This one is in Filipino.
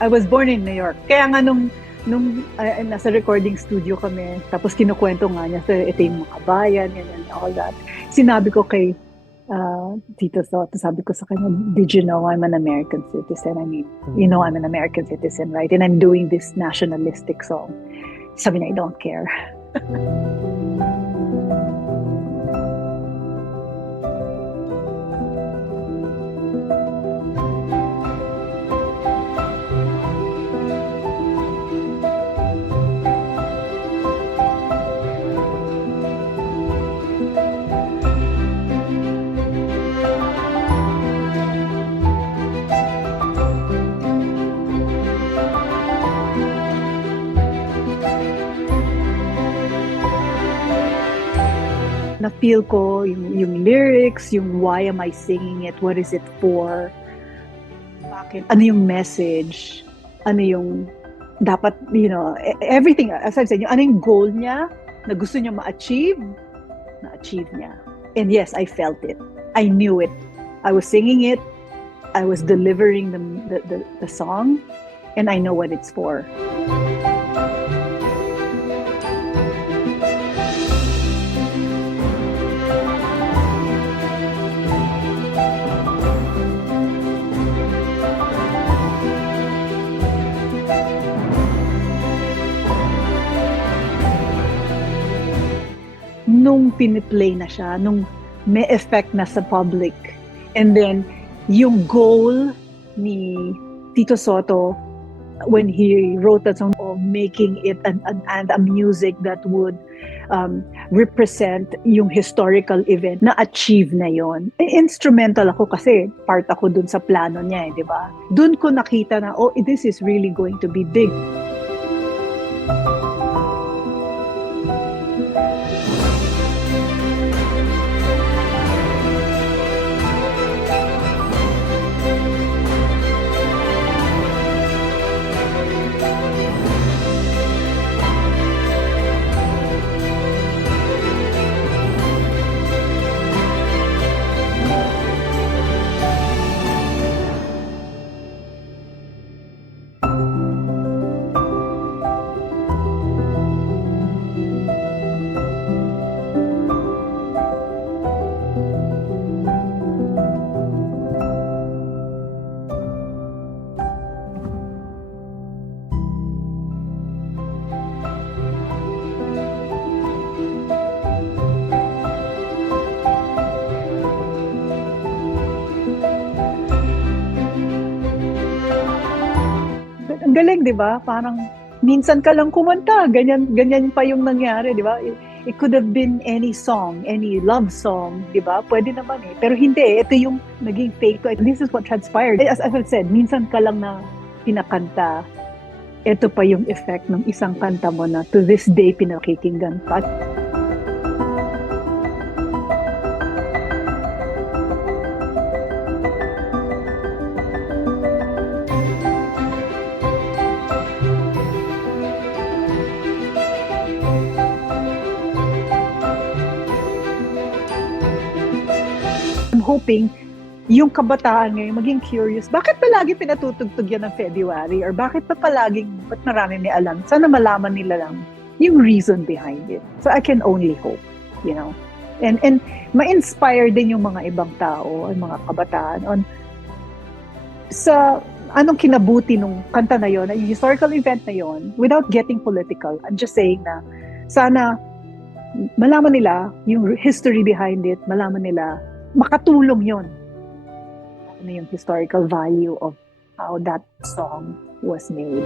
I was born in New York. Kaya nga nung nasa recording studio kami, tapos kinukwento nga niya, so, ito yung mga kabayan, and all that. Sinabi ko kay Tito Soto, sabi ko sa kanya, did you know I'm an American citizen? I mean, you know I'm an American citizen, right? And I'm doing this nationalistic song. Sabi niya, I don't care. Na-feel ko yung lyrics, yung why am I singing it, what is it for, bakit, ano yung message, ano yung dapat, everything, as I've said, ano yung goal niya, na gusto niya ma-achieve niya. And yes, I felt it. I knew it. I was singing it, I was delivering the song, and I know what it's for. Nung piniplay na siya, nung may effect na sa public. And then, yung goal ni Tito Soto when he wrote that song of making it a music that would represent yung historical event, na-achieve na yon. Instrumental ako kasi part ako dun sa plano niya, di ba? Dun ko nakita na, this is really going to be big. Ang galing, di ba? Parang minsan ka lang kumanta, ganyan pa yung nangyari, di ba? It could have been any song, any love song, di ba? Pwede naman eh. Pero hindi, ito yung naging fake ko. This is what transpired. As I said, minsan ka lang na pinakanta, ito pa yung effect ng isang kanta mo na to this day pinakikinggan pa. I'm hoping yung kabataan ngayon maging curious. Bakit palagi pinatutugtog yan ng February? Or ba't marami may alam? Sana malaman nila lang yung reason behind it. So I can only hope, And ma-inspire din yung mga ibang tao, ang mga kabataan on sa anong kinabuti nung kanta na yon, yung historical event na yon, without getting political. I'm just saying na sana malaman nila yung history behind it, malaman nila makatulong yon, ano yung historical value of how that song was made.